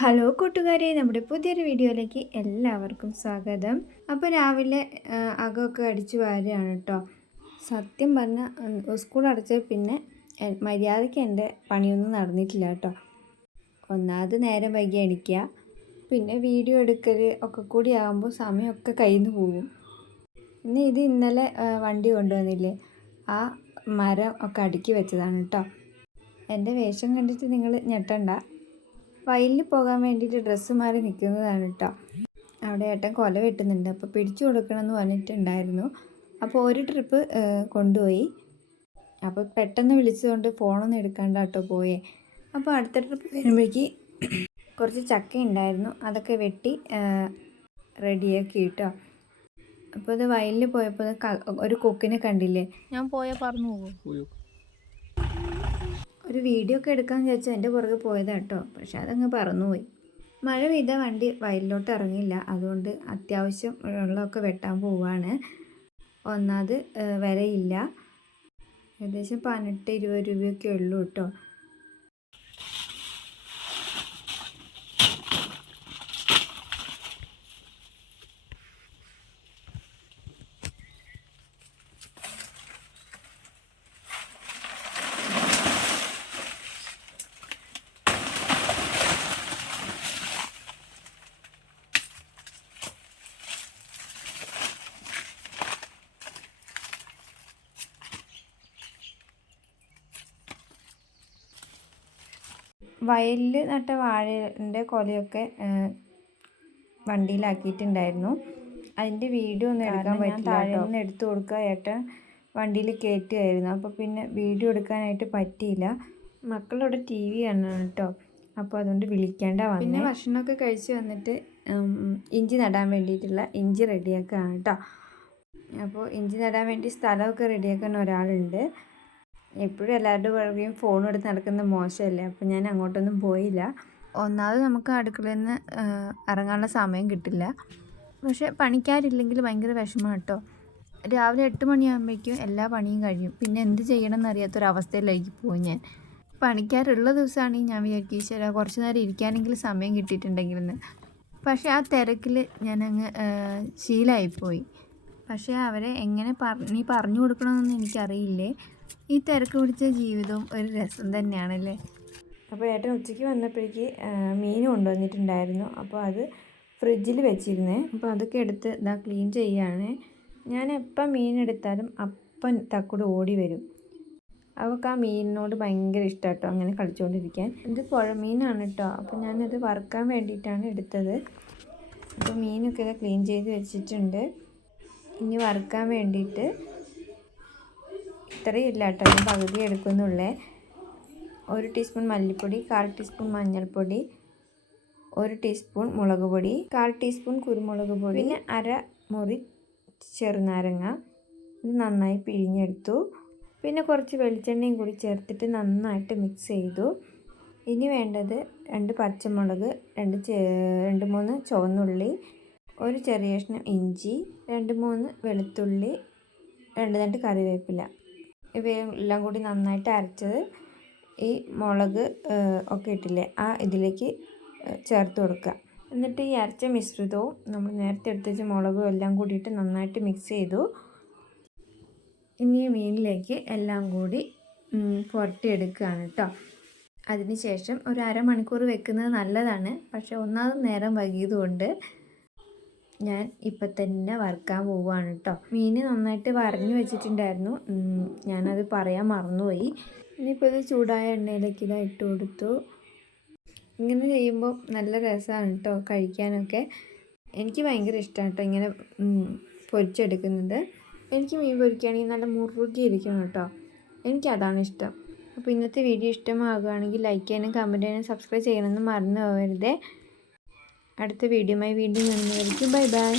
Hello കൂട്ടുകാരെ നമ്മുടെ പുതിയൊരു വീഡിയോയിലേക്ക് എല്ലാവർക്കും സ്വാഗതം. അപ്പോൾ രാവിലെ അകമൊക്കെ അടിച്ചു വാരുകയാണ് കേട്ടോ സത്യം പറഞ്ഞാൽ സ്കൂൾ അടച്ച പിന്നെ മര്യാദയ്ക്ക് എന്റെ പണിയൊന്നും നടന്നിട്ടില്ല കേട്ടോ ഒന്നാമത് നേരം വൈകി അടിക്കുക പിന്നെ വീഡിയോ എടുക്കൽ ഒക്കെ കൂടി ആകുമ്പോൾ സമയമൊക്കെ കയ്യിൽ നിന്ന് പോകും. ഇനി ഇത് ഇന്നലെ വണ്ടി കൊണ്ടുവന്നില്ലേ? ആ മരം ഒക്കെ അടുക്കി വെച്ചതാണ് കേട്ടോ എന്റെ വേഷം കണ്ടിട്ട് നിങ്ങൾ ഞെട്ടണ്ട. വയലിൽ പോകാൻ വേണ്ടിയിട്ട് ഡ്രസ്സ് മാറി നിൽക്കുന്നതാണ് കേട്ടോ അവിടെ ഏട്ടൻ കൊല വെട്ടുന്നുണ്ട്. അപ്പോൾ പിടിച്ചു കൊടുക്കണമെന്ന് പറഞ്ഞിട്ടുണ്ടായിരുന്നു. അപ്പോൾ ഒരു ട്രിപ്പ് കൊണ്ടുപോയി. അപ്പോൾ പെട്ടെന്ന് വിളിച്ചതുകൊണ്ട് ഫോണൊന്നും എടുക്കാണ്ട് കേട്ടോ പോയേ. അപ്പോൾ അടുത്ത ട്രിപ്പ് വരുമ്പോഴേക്ക് കുറച്ച് ചക്ക ഉണ്ടായിരുന്നു. അതൊക്കെ വെട്ടി റെഡിയാക്കി കേട്ടോ അപ്പോൾ ഇത് വയലിൽ പോയപ്പോൾ ഒരു കൊക്കിനെ കണ്ടില്ലേ? ഞാൻ പോയാൽ പറഞ്ഞു പോകും ഒരു വീഡിയോ ഒക്കെ എടുക്കാമെന്ന് വിചാരിച്ചാൽ എന്റെ പുറകെ പോയതാണ് കേട്ടോ. പക്ഷെ അതങ്ങ് പറന്നുപോയി. മഴ പെയ്ത വണ്ടി വയലിലോട്ട് ഇറങ്ങില്ല അതുകൊണ്ട് അത്യാവശ്യം വെള്ളമൊക്കെ വെട്ടാൻ പോവാണ്. ഒന്നാമത് വരയില്ല. ഏകദേശം പതിനെട്ട് ഇരുപത് രൂപയൊക്കെ ഉള്ളൂ കേട്ടോ. വയലിൽ നട്ട വാഴന്റെ കൊലയൊക്കെ വണ്ടിയിലാക്കിയിട്ടുണ്ടായിരുന്നു. അതിന്റെ വീഡിയോ ഒന്നും എടുക്കാൻ പറ്റില്ല താഴെ നിന്ന് എടുത്തു കൊടുക്കുക ഏട്ടൻ വണ്ടിയിൽ കയറ്റുമായിരുന്നു അപ്പോൾ പിന്നെ വീഡിയോ എടുക്കാനായിട്ട് പറ്റിയില്ല. മക്കളവിടെ ടി വി കാണണം കേട്ടോ. അപ്പോൾ അതുകൊണ്ട് വിളിക്കേണ്ട വന്നു. പിന്നെ ഭക്ഷണമൊക്കെ കഴിച്ച് വന്നിട്ട് ഇഞ്ചി നടാൻ വേണ്ടിയിട്ടുള്ള ഇഞ്ചി റെഡിയാക്കുകയാണ് കേട്ടോ. അപ്പോൾ ഇഞ്ചി നടാൻ വേണ്ടി സ്ഥലമൊക്കെ റെഡിയാക്കുന്ന ഒരാളുണ്ട്. എപ്പോഴും എല്ലാവരുടെ പുറകെയും ഫോൺ എടുത്ത് നടക്കുന്നത് മോശമല്ലേ? അപ്പം ഞാൻ അങ്ങോട്ടൊന്നും പോയില്ല. ഒന്നാമത് നമുക്ക് അടുക്കളയിൽ നിന്ന് ഇറങ്ങാനുള്ള സമയം കിട്ടില്ല. പക്ഷെ പണിക്കാരില്ലെങ്കിൽ ഭയങ്കര വിഷമം കേട്ടോ. രാവിലെ എട്ട് മണിയാകുമ്പോഴേക്കും എല്ലാ പണിയും കഴിയും. പിന്നെ എന്ത് ചെയ്യണം എന്നറിയാത്തൊരവസ്ഥയിലേക്ക് പോകും ഞാൻ. പണിക്കാരുള്ള ദിവസമാണെങ്കിൽ ഞാൻ വിചാരിക്കും ഈശ്വര കുറച്ച് നേരം ഇരിക്കാനെങ്കിലും സമയം കിട്ടിയിട്ടുണ്ടെങ്കിലെന്ന്. പക്ഷേ ആ തിരക്കിൽ ഞാനങ്ങ് ശീലമായിപ്പോയി പക്ഷേ അവരെ എങ്ങനെ പറഞ്ഞ് പറഞ്ഞു കൊടുക്കണമെന്നൊന്നും എനിക്കറിയില്ലേ. ഈ തിരക്ക് പിടിച്ച ജീവിതവും ഒരു രസം തന്നെയാണല്ലേ. അപ്പോൾ ഏട്ടൻ ഉച്ചയ്ക്ക് വന്നപ്പോഴേക്ക് മീൻ കൊണ്ടുവന്നിട്ടുണ്ടായിരുന്നു. അപ്പോൾ അത് ഫ്രിഡ്ജിൽ വെച്ചിരുന്നേ. അപ്പോൾ അതൊക്കെ എടുത്ത് ഇതാ ക്ലീൻ ചെയ്യാണ് ഞാൻ എപ്പം മീൻ എടുത്താലും അപ്പം തക്കൂടെ ഓടി വരും. അവൾക്ക് ആ മീനിനോട് ഭയങ്കര ഇഷ്ടം കേട്ടോ അങ്ങനെ കളിച്ചുകൊണ്ടിരിക്കാൻ. ഇത് പുഴമീനാണ് കേട്ടോ. അപ്പോൾ ഞാനത് വറുക്കാൻ വേണ്ടിയിട്ടാണ് എടുത്തത്. അപ്പോൾ മീനൊക്കെ ഇത് ക്ലീൻ ചെയ്ത് വെച്ചിട്ടുണ്ട്. ഇനി വറുക്കാൻ വേണ്ടിയിട്ട് ഇത്രയും ഇല്ല കേട്ടോ. ഞാൻ പകുതി എടുക്കുന്നുള്ളേ. ഒരു ടീസ്പൂൺ മല്ലിപ്പൊടി കാൽ ടീസ്പൂൺ മഞ്ഞൾപ്പൊടി ഒരു ടീസ്പൂൺ മുളക് പൊടി കാൽ ടീസ്പൂൺ കുരുമുളക് പൊടി പിന്നെ അര മുറി ചെറുനാരങ്ങ. ഇത് നന്നായി പിഴിഞ്ഞെടുത്തു. പിന്നെ കുറച്ച് വെളിച്ചെണ്ണയും കൂടി ചേർത്തിട്ട് നന്നായിട്ട് മിക്സ് ചെയ്തു. ഇനി വേണ്ടത് രണ്ട് പച്ചമുളക് രണ്ട് രണ്ട് മൂന്ന് ചുവന്നുള്ളി ഒരു ചെറിയ കഷ്ണം ഇഞ്ചി രണ്ട് മൂന്ന് വെളുത്തുള്ളി രണ്ട് രണ്ട് കറിവേപ്പില. ഇവയെല്ലാം കൂടി നന്നായിട്ട് അരച്ചത് ഈ മുളക് ഒക്കെ ഇട്ടില്ലേ ആ ഇതിലേക്ക് ചേർത്ത് കൊടുക്കുക. എന്നിട്ട് ഈ അരച്ച മിശ്രിതവും നമ്മൾ നേരത്തെ എടുത്ത് വെച്ച മുളകും എല്ലാം കൂടിയിട്ട് നന്നായിട്ട് മിക്സ് ചെയ്തു. ഇനി മീനിലേക്ക് എല്ലാം കൂടി പുരട്ടിയെടുക്കുകയാണ് കേട്ടോ അതിനുശേഷം ഒരു അരമണിക്കൂർ വെക്കുന്നത് നല്ലതാണ്. പക്ഷേ ഒന്നാമത് നേരം വൈകിയതുകൊണ്ട് ഞാൻ ഇപ്പം തന്നെ വറുക്കാൻ പോവുകയാണ് കേട്ടോ മീൻ നന്നായിട്ട് വരഞ്ഞു വെച്ചിട്ടുണ്ടായിരുന്നു. ഞാനത് പറയാൻ മറന്നുപോയി. ഇനിയിപ്പോൾ ഇത് ചൂടായ എണ്ണയിലേക്ക് ഇതാ ഇട്ട് കൊടുത്തു. ഇങ്ങനെ ചെയ്യുമ്പോൾ നല്ല രസമാണ് കേട്ടോ കഴിക്കാനൊക്കെ. എനിക്ക് ഭയങ്കര ഇഷ്ടമാണ് കേട്ടോ ഇങ്ങനെ പൊരിച്ചെടുക്കുന്നത്. എനിക്ക് മീൻ പൊരിക്കുകയാണെങ്കിൽ നല്ല മുറുകി ഇരിക്കണം കേട്ടോ എനിക്കതാണ് ഇഷ്ടം. അപ്പോൾ ഇന്നത്തെ വീഡിയോ ഇഷ്ടമാകുകയാണെങ്കിൽ ലൈക്ക് ചെയ്യാനും കമന്റ് ചെയ്യാനും സബ്സ്ക്രൈബ് ചെയ്യണമെന്ന് മറന്നു പോകരുതേ. അടുത്ത വീഡിയോയുമായി വീണ്ടും നന്ദി ബൈ ബൈ.